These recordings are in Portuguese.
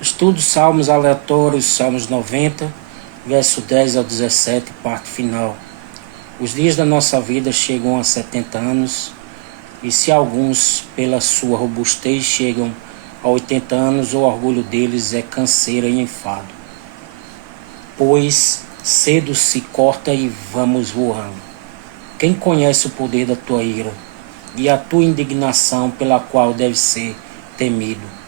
Estudo Salmos aleatórios, Salmos 90, verso 10 ao 17, parte final. Os dias da nossa vida chegam a 70 anos, e se alguns, pela sua robustez, chegam a 80 anos, o orgulho deles é canseira e enfado. Pois cedo se corta e vamos voando. Quem conhece o poder da tua ira e a tua indignação pela qual deve ser temido?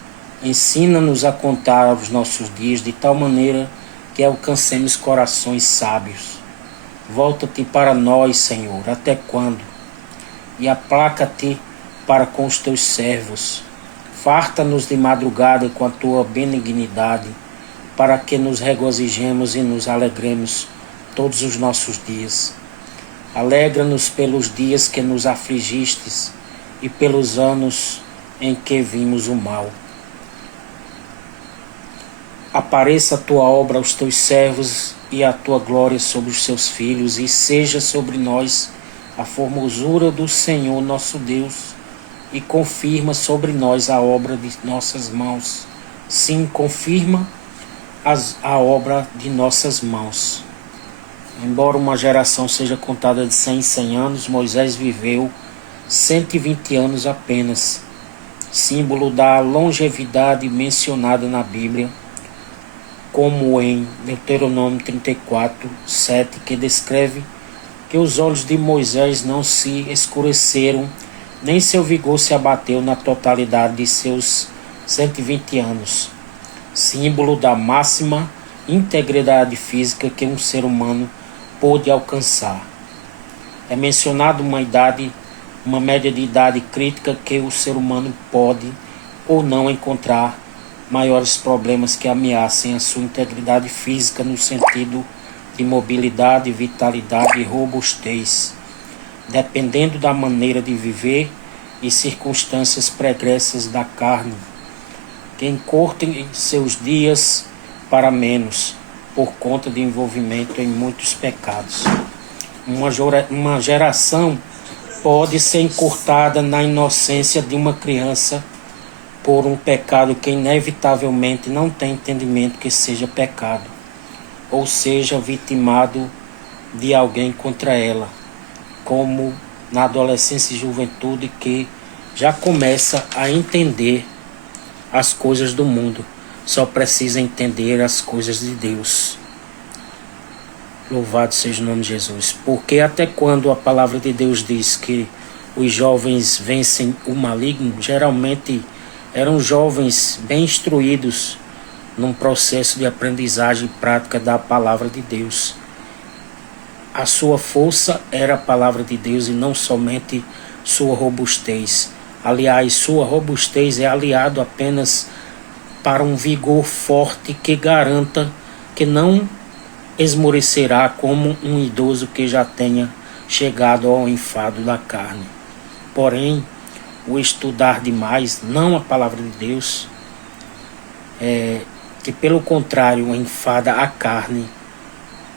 Ensina-nos a contar os nossos dias de tal maneira que alcancemos corações sábios. Volta-te para nós, Senhor, até quando? E aplaca-te para com os teus servos. Farta-nos de madrugada com a tua benignidade, para que nos regozijemos e nos alegremos todos os nossos dias. Alegra-nos pelos dias que nos afligistes e pelos anos em que vimos o mal. Apareça a tua obra aos teus servos e a tua glória sobre os seus filhos, e seja sobre nós a formosura do Senhor nosso Deus, e confirma sobre nós a obra de nossas mãos. Sim, confirma a obra de nossas mãos. Embora uma geração seja contada de 100 em 100 anos, Moisés viveu 120 anos apenas, símbolo da longevidade mencionada na Bíblia, como em Deuteronômio 34, 7, que descreve que os olhos de Moisés não se escureceram, nem seu vigor se abateu na totalidade de seus 120 anos, símbolo da máxima integridade física que um ser humano pôde alcançar. É mencionado uma média de idade crítica que o ser humano pode ou não encontrar maiores problemas que ameacem a sua integridade física no sentido de mobilidade, vitalidade e robustez, dependendo da maneira de viver e circunstâncias pregressas da carne, que encurtem seus dias para menos, por conta de envolvimento em muitos pecados. Uma geração pode ser encurtada na inocência de uma criança por um pecado que inevitavelmente não tem entendimento que seja pecado, ou seja vitimado de alguém contra ela, como na adolescência e juventude, que já começa a entender as coisas do mundo, só precisa entender as coisas de Deus. Louvado seja o nome de Jesus. Porque até quando a palavra de Deus diz que os jovens vencem o maligno, geralmente eram jovens bem instruídos num processo de aprendizagem prática da palavra de Deus. A sua força era a palavra de Deus e não somente sua robustez. Aliás, sua robustez é aliado apenas para um vigor forte que garanta que não esmorecerá como um idoso que já tenha chegado ao enfado da carne. Porém, o estudar demais, não a palavra de Deus, que pelo contrário enfada a carne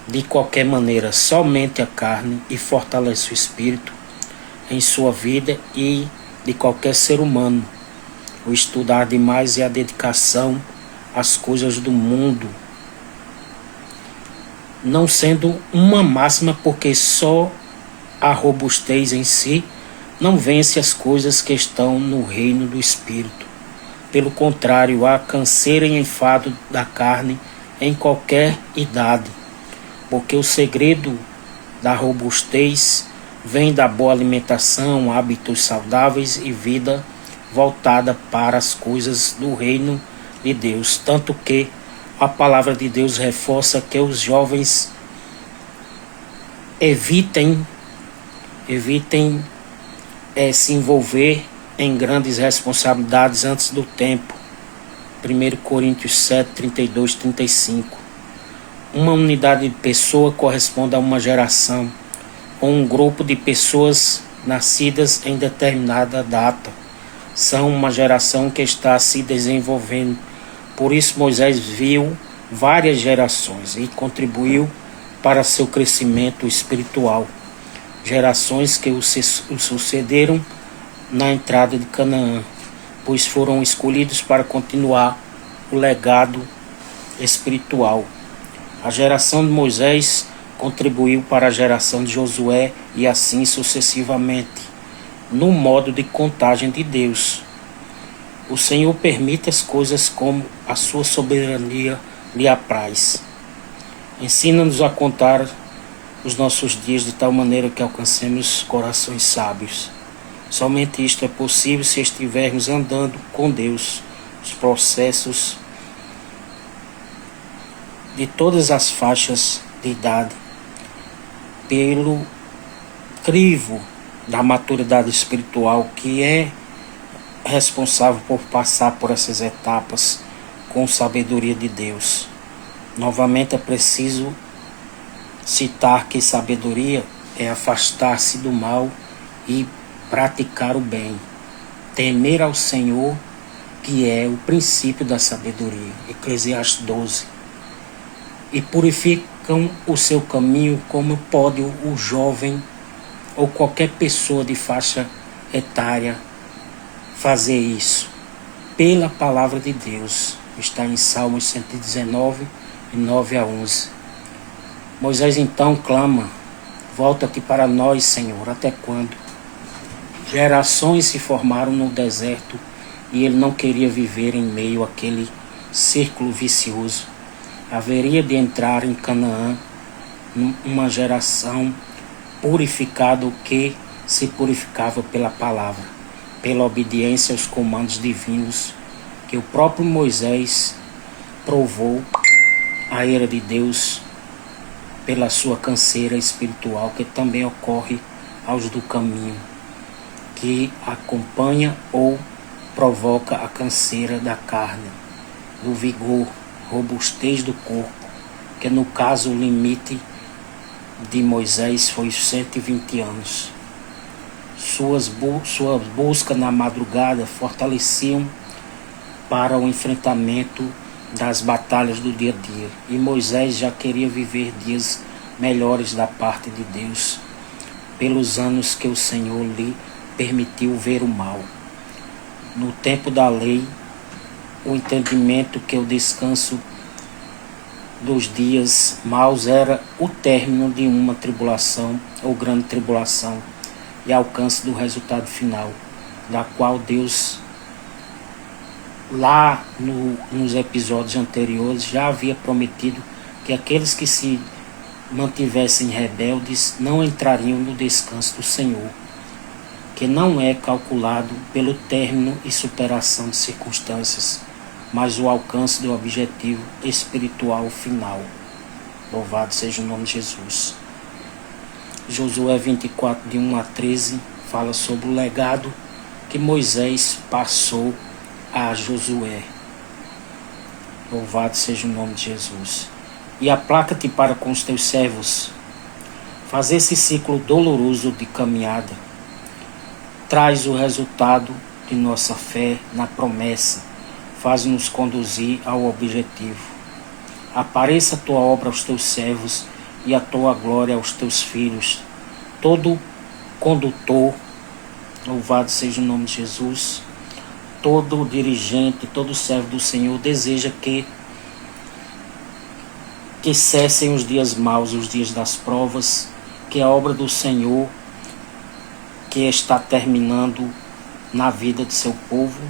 de qualquer maneira, somente a carne, e fortalece o espírito em sua vida e de qualquer ser humano. O estudar demais é a dedicação às coisas do mundo, não sendo uma máxima, porque só a robustez em si não vence as coisas que estão no reino do Espírito. Pelo contrário, há canseira e enfado da carne em qualquer idade, porque o segredo da robustez vem da boa alimentação, hábitos saudáveis e vida voltada para as coisas do reino de Deus. Tanto que a palavra de Deus reforça que os jovens evitem se envolver em grandes responsabilidades antes do tempo. 1 Coríntios 7, 32, 35. Uma unidade de pessoa corresponde a uma geração, ou um grupo de pessoas nascidas em determinada data. São uma geração que está se desenvolvendo. Por isso Moisés viu várias gerações e contribuiu para seu crescimento espiritual. Gerações que o sucederam na entrada de Canaã, pois foram escolhidos para continuar o legado espiritual. A geração de Moisés contribuiu para a geração de Josué e assim sucessivamente, no modo de contagem de Deus. O Senhor permite as coisas como a sua soberania lhe apraz. Ensina-nos a contar os nossos dias de tal maneira que alcancemos corações sábios. Somente isto é possível se estivermos andando com Deus. Os processos de todas as faixas de idade, pelo crivo da maturidade espiritual, que é responsável por passar por essas etapas com sabedoria de Deus. Novamente é preciso citar que sabedoria é afastar-se do mal e praticar o bem. Temer ao Senhor, que é o princípio da sabedoria. Eclesiastes 12. E purificam o seu caminho como pode o jovem ou qualquer pessoa de faixa etária fazer isso. Pela palavra de Deus. Está em Salmos 119, 9 a 11. Moisés então clama: volta-te para nós, Senhor, até quando? Gerações se formaram no deserto e ele não queria viver em meio àquele círculo vicioso. Haveria de entrar em Canaã uma geração purificada que se purificava pela palavra, pela obediência aos comandos divinos que o próprio Moisés provou a ira de Deus pela sua canseira espiritual, que também ocorre aos do caminho, que acompanha ou provoca a canseira da carne, do vigor, robustez do corpo, que no caso o limite de Moisés foi 120 anos. Sua busca na madrugada fortaleciam para o enfrentamento das batalhas do dia a dia. E Moisés já queria viver dias melhores da parte de Deus, pelos anos que o Senhor lhe permitiu ver o mal. No tempo da lei, o entendimento que o descanso dos dias maus era o término de uma tribulação ou grande tribulação e alcance do resultado final, da qual Deus, lá nos episódios anteriores, já havia prometido que aqueles que se mantivessem rebeldes não entrariam no descanso do Senhor, que não é calculado pelo término e superação de circunstâncias, mas o alcance do objetivo espiritual final. Louvado seja o nome de Jesus. Josué 24, de 1 a 13, fala sobre o legado que Moisés passou a Josué. Louvado seja o nome de Jesus. E aplaca-te para com os teus servos. Faz esse ciclo doloroso de caminhada. Traz o resultado de nossa fé na promessa. Faz-nos conduzir ao objetivo. Apareça a tua obra aos teus servos e a tua glória aos teus filhos. Todo condutor, louvado seja o nome de Jesus, todo dirigente, todo servo do Senhor deseja que cessem os dias maus, os dias das provas, que a obra do Senhor que está terminando na vida de seu povo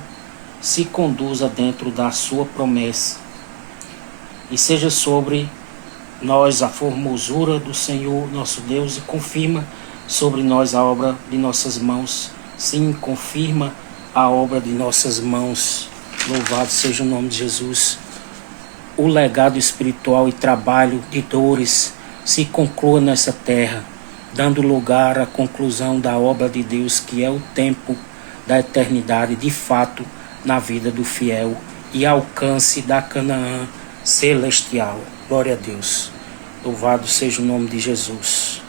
se conduza dentro da sua promessa e seja sobre nós a formosura do Senhor nosso Deus e confirma sobre nós a obra de nossas mãos. Sim, confirma a obra de nossas mãos. Louvado seja o nome de Jesus. O legado espiritual e trabalho de dores se conclua nessa terra, dando lugar à conclusão da obra de Deus, que é o tempo da eternidade, de fato, na vida do fiel e alcance da Canaã celestial. Glória a Deus. Louvado seja o nome de Jesus.